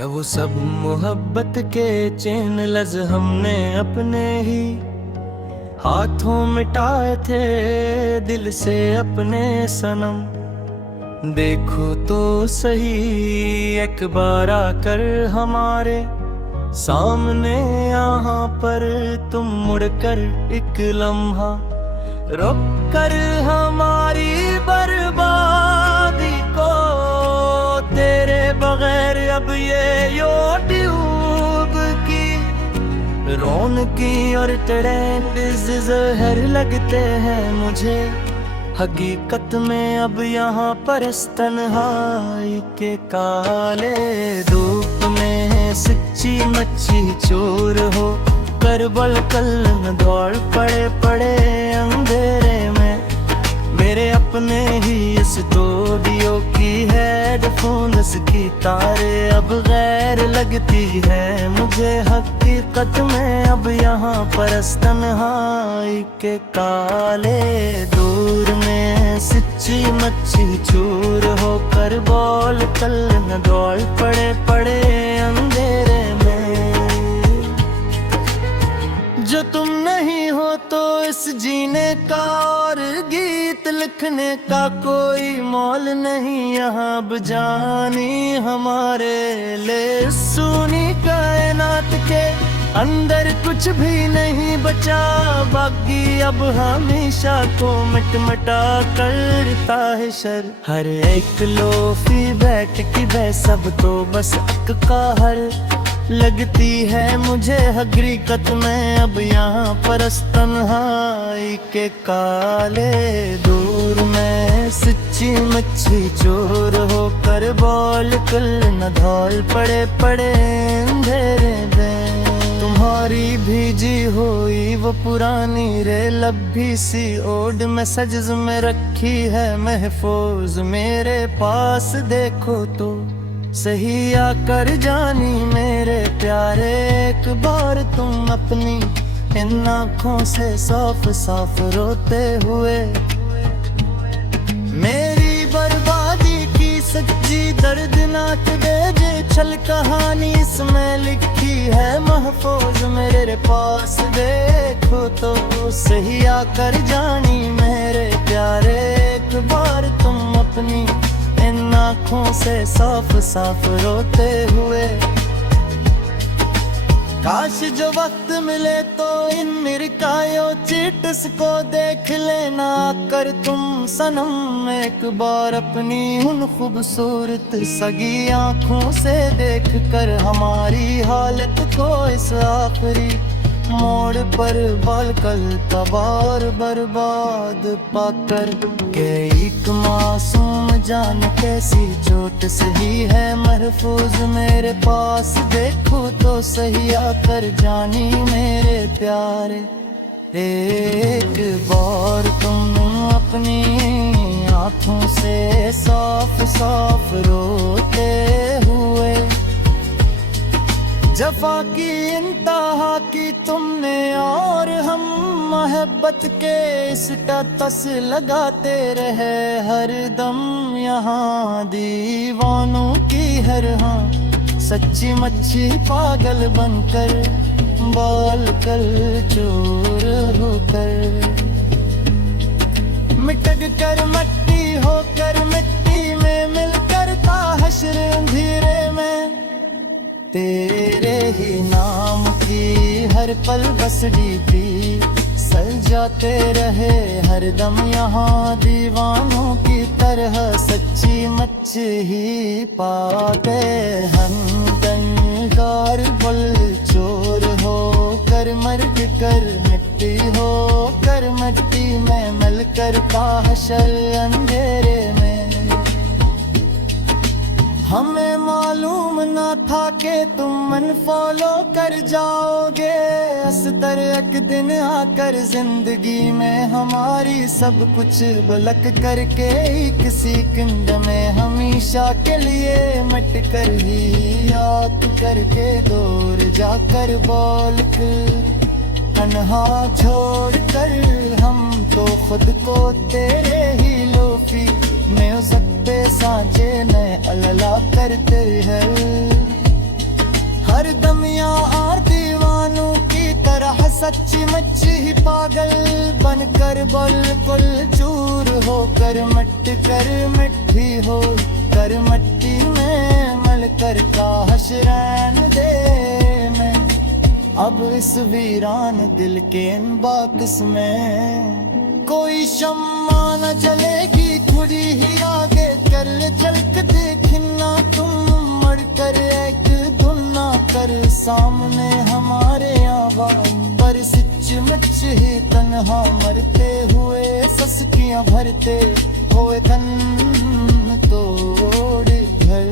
क्या वो सब मोहब्बत के चैन लज हमने अपने ही हाथों मिटाए थे दिल से अपने सनम। देखो तो सही एक बार आकर हमारे सामने, यहाँ पर तुम मुड़कर एक लम्हा रुक कर हमारी बर्बादी को। तेरे बगैर अब ये यूट्यूब की रौनकी और ट्रेंड जहर लगते हैं मुझे। हकीकत में अब यहाँ पर तन्हाई के काले धूप में सच्ची मच्छी चोर हो कर बलकल न दौड़ पड़े पड़े अंधेरे में। मेरे अपने ही स्टूडियो की हेडफोन्स की तारे अब गैर लगती है मुझे। हकीकत में अब यहाँ पर तन्हाई के काले दूर में सच्ची मच्छी चूर होकर बॉल कल न दौड़ पड़े पड़े अंधेरे में। जो तुम नहीं हो तो इस जीने का और गीत लिखने का कोई मोल नहीं। यहाँ अब जानी हमारे ले सुनी कायनात के अंदर कुछ भी नहीं बचा बाकी। अब हमेशा को मिटमिटा करता है शर। हर एक लोफी बैठ की वह सब तो बस अक का हर लगती है मुझे। हकीकत में अब यहाँ पर तन्हाई के काले दूर में सच्ची मच्छी चोर होकर बॉल कल न धौल पड़े पड़े अंधेरे में। तुम्हारी भीजी हुई वो पुरानी रेल अब भी सी ओड मैसेजेस में रखी है महफूज मेरे पास। देखो तो सही आकर जानी मेरे प्यारे एक बार तुम अपनी इन आँखों से साफ साफ रोते हुए। मेरी बर्बादी की सच्ची दर्दनाक बेजे छल कहानी इसमें लिखी है महफूज मेरे पास। देखो तो सही आकर जानी मेरे प्यारे एक बार तुम अपनी इन आँखों से साफ साफ रोते हुए। काश जो वक्त मिले तो इन निरकायों चिट्स को देख लेना कर तुम सनम। एक बार अपनी उन खूबसूरत सगी आँखों से देख कर हमारी हालत को इस आखिरी मोड़ पर बालकल तबार बर्बाद पाकर के एक मासूम जान कैसी चोट सही है महफूज मेरे पास। देखो तो सही आकर जानी मेरे प्यारे एक बार तुम अपनी आँखों से साफ साफ रोते हुए। जफा की इंतहा की तुमने और हम मोहब्बत के इस टस लगाते रहे हर दम यहाँ दीवानों की हर हाँ सच्ची मच्छी पागल बनकर बाल कल चोर होकर मिटक कर मट्टी होकर मिट्टी में मिलकर था हश्र अंधेरे में। तेरे ही नाम की हर पल बस डीपी सल जाते रहे हर दम यहाँ दीवानों की तरह सच्ची मच्छी ही पाते हम। गंगार बल चोर हो कर मर कर मिट्टी हो कर मिट्टी में मिलकर का हशर अंधेरे में। हमें मालूम न था कि तुम अनफॉलो कर जाओगे अस्तर एक दिन आकर जिंदगी में हमारी सब कुछ बलक करके किसी किंड में हमेशा के लिए मिट कर ही याद करके दूर जाकर बोल तन्हा छोड़ कर हम तो खुद को तेरे ही लोफी म्यूजिक पे सांचे ने अल्लाह करते हैं। हर दम यहाँ दीवानों की तरह सच्ची मच्ची ही पागल बनकर बिल्कुल चूर होकर मट कर मिट्टी हो कर मट्टी में मल कर काश रहने दे मैं अब इस वीरान दिल के इन बाक्स में। कोई शम्मा न जलेगी खुदी ही आगे चल के देखना तुम मर कर एक दुना कर सामने हमारे आवाज पर सच मुच ही तन्हा मरते हुए सस्कियां भरते हुए तन तोड़ घर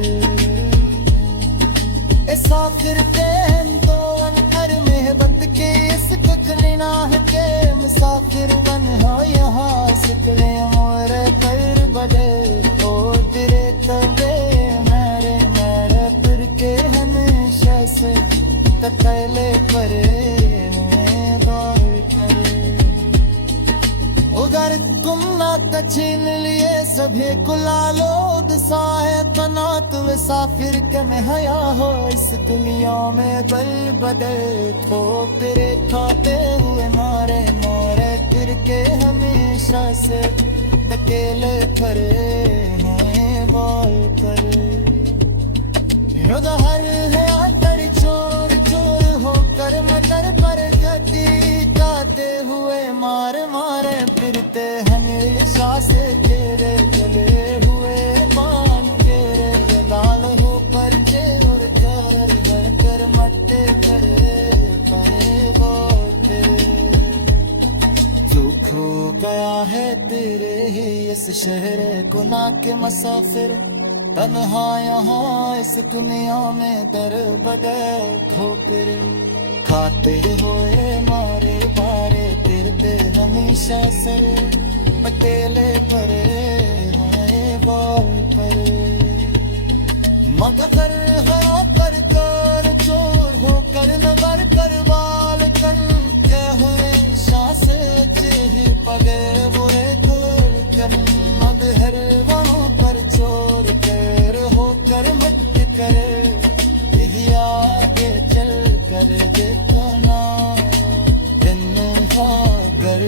ऐसा फिरते हैं तो अंतर में बंद के इस कुकलिना है के मुसाफिर बन हो यहाँ सिकले मोर पर बदे ओ तेरे तबे मेरे फिर के हमेशा से तकले परे उधर तुम ना छीन लिए सभी कुलालो दिशा है बना तुम साफिर के में हया हो इस दुनिया में बल बदल तो तेरे खाते हुए मारे मोरे फिर के हमेशा से अकेले खड़े हैं बोल कर हर है आतर चोर चोर होकर मगर पर गति गाते हुए मारे मारे फिरते हमेशा से तेरे जले हुए बान तेरे लाल हो पर और कर मट्टे करे पाए बोते जो खो गया है तेरे ही इस शहर गुनाह के मुसाफिर तन्हा यहाँ इस दुनिया में दर बदल ठोकर खाते हुए मारे बारे तिरते हमेशा सर अकेले परे हाय बाल पर मगर हो कर चोर हो कर नगर कर बाल कर के हुए सांस जे पगे बुरे दूर कर मग हर वनों पर चोर कर हो कर मत करे आगे चल कर देखना घर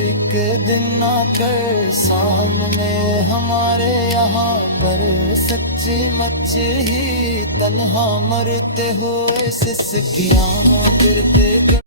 एक दिन आकर सामने हमारे यहाँ पर सच्ची मच्ची ही तन्हा मरते हुए सिसकियां गिरते